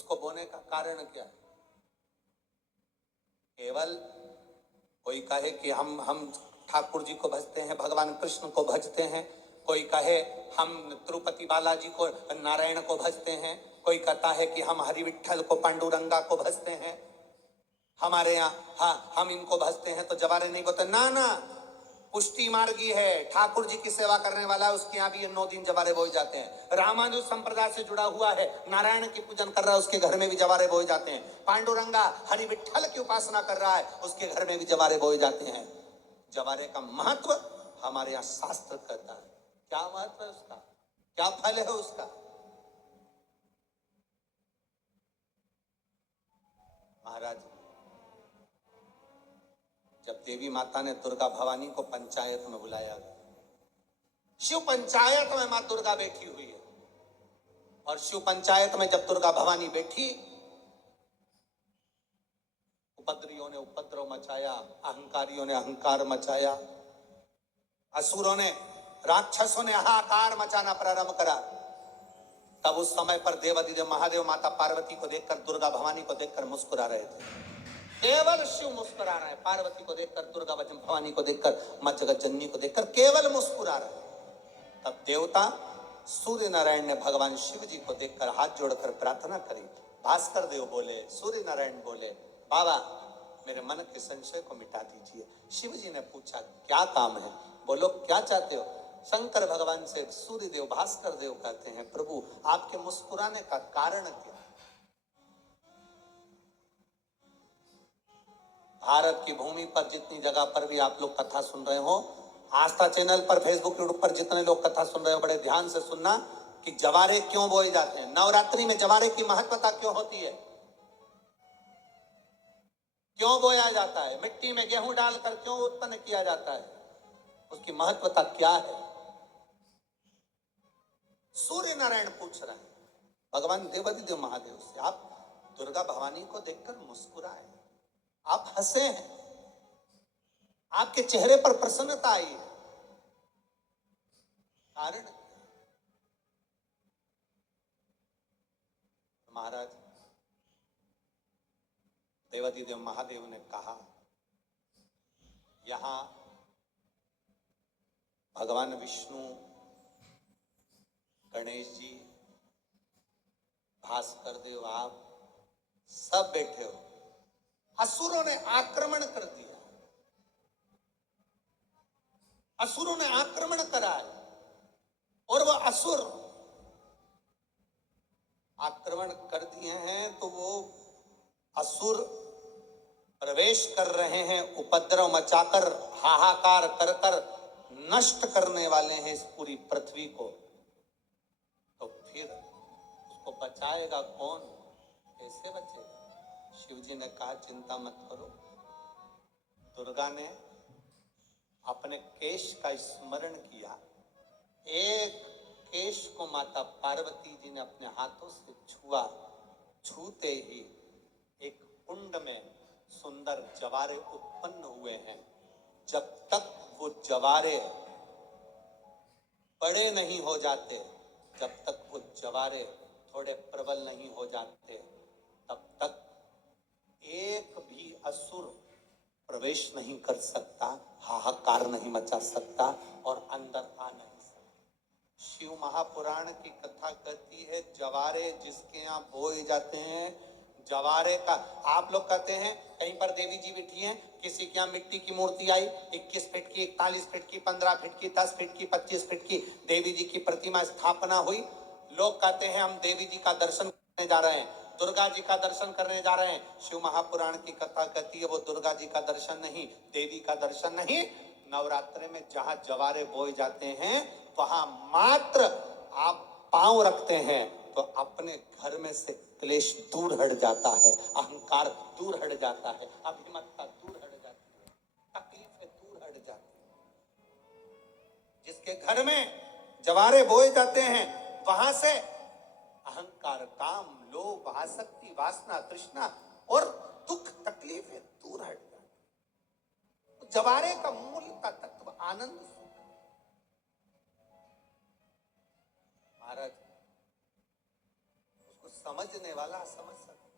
उसको बोने का कारण क्या है? केवल कोई कहे कि हम ठाकुर जी को भजते हैं, भगवान कृष्ण को भजते हैं, कोई कहे हम तिरुपति बालाजी को, नारायण को भजते हैं, कोई कहता है कि हम हरि विठल को, पांडुरंगा को भजते हैं, हमारे यहाँ हाँ हम इनको भजते हैं तो जवारे नहीं बोते। ना ना, पुष्टि मार्गी है, ठाकुर जी की सेवा करने वाला है, उसके यहाँ भी ये 9 दिन जवारे बोए जाते हैं। रामानुज संप्रदाय से जुड़ा हुआ है, नारायण की पूजन कर रहा है, उसके घर में भी जवारे बोए जाते हैं। पांडुरंगा हरि विठल की उपासना कर रहा है, उसके घर में भी जवारे बोए जाते हैं। जवारे का महत्व हमारे यहाँ शास्त्र कहता है। क्या महत्व है उसका, क्या फल है उसका? महाराज, जब देवी माता ने दुर्गा भवानी को पंचायत में बुलाया, शिव पंचायत में मां दुर्गा बैठी हुई है, और शिव पंचायत में जब दुर्गा भवानी बैठी, उपद्रवियों ने उपद्रव मचाया, अहंकारियों ने अहंकार मचाया, असुरों ने, राक्षसों ने हाहाकार मचाना प्रारंभ करा। तब उस समय पर देवाधिदेव महादेव माता पार्वती को देखकर, दुर्गा भवानी को देखकर मुस्कुरा रहे थे। केवल शिव मुस्कुरा रहे हैं, पार्वती को देखकर, दुर्गा भवानी को देखकर, मां जगत जननी को देखकर केवल मुस्कुरा रहे हैं। तब देवता सूर्य नारायण ने भगवान शिव जी को देखकर हाथ जोड़कर प्रार्थना करी। भास्कर देव बोले, सूर्य नारायण बोले, बाबा मेरे मन के संशय को मिटा दीजिए। शिव जी ने पूछा क्या काम है? बोलो क्या चाहते हो? शंकर भगवान से सूर्य देव, भास्कर देव कहते हैं, प्रभु आपके मुस्कुराने का कारण क्या? भारत की भूमि पर जितनी जगह पर भी आप लोग कथा सुन रहे हो, आस्था चैनल पर, फेसबुक, यूट्यूब पर जितने लोग कथा सुन रहे हो, बड़े ध्यान से सुनना कि जवारे क्यों बोए जाते हैं। नवरात्रि में जवारे की महत्वता क्यों होती है, क्यों बोया जाता है, मिट्टी में गेहूं डालकर क्यों उत्पन्न किया जाता है, उसकी महत्वता क्या है? सूर्य नारायण पूछ रहे हैं भगवान देवाधिदेव महादेव से, आप दुर्गा भवानी को देखकर मुस्कुराए, आप हंसे हैं, आपके चेहरे पर प्रसन्नता आई है, कारण? महाराज, देवाधिदेव महादेव ने कहा, यहां भगवान विष्णु, गणेश जी, भास्कर देव, आप सब बैठे हो। असुरों ने आक्रमण कर दिया, असुरों ने आक्रमण करा है, और वो असुर आक्रमण कर दिए हैं तो वो असुर प्रवेश कर रहे हैं, उपद्रव मचाकर, हाहाकार कर कर नष्ट करने वाले हैं इस पूरी पृथ्वी को। तो फिर उसको बचाएगा कौन, कैसे बचेगा? शिव जी ने कहा चिंता मत करो। दुर्गा ने अपने केश का स्मरण किया, एक केश को माता पार्वती जी ने अपने हाथों से छुआ, छूते ही एक कुंड में सुंदर जवारे उत्पन्न हुए हैं। जब तक वो जवारे बड़े नहीं हो जाते, जब तक वो जवारे थोड़े प्रबल नहीं हो जाते, तब तक एक भी असुर प्रवेश नहीं कर सकता, हाहाकार नहीं मचा सकता और अंदर आ नहीं सकता। शिव महापुराण की कथा कहती है, जवारे जिसके यहाँ बोए जाते हैं, जवारे का, आप लोग कहते हैं कहीं पर देवी जी बैठी हैं, किसी के यहाँ मिट्टी की मूर्ति आई, 21 फीट की, 41 फीट की, 15 फीट की, 10 फीट की, 25 फीट की देवी जी की प्रतिमा स्थापना हुई। लोग कहते हैं हम देवी जी का दर्शन करने जा रहे हैं, दुर्गा जी का दर्शन करने जा रहे हैं। शिव महापुराण की कथा कहती है वो दुर्गा जी का दर्शन नहीं, देवी का दर्शन नहीं। नवरात्रि में जहां जवारे बोए जाते हैं वहां मात्र आप पांव रखते हैं तो अपने घर में से क्लेश दूर हट जाता है, अहंकार दूर हट जाता है, अभिमतता दूर हट जाती है, तकलीफें दूर हट जाती है। जिसके घर में जवारे बोए जाते हैं वहां से अहंकार, काम, लोभ, आसक्ति, वासना, तृष्णा और दुख, तकलीफें दूर हट जाती। जवारे का मूल का तत्व आनंद। महाराज, उसको समझने वाला समझ सकता है।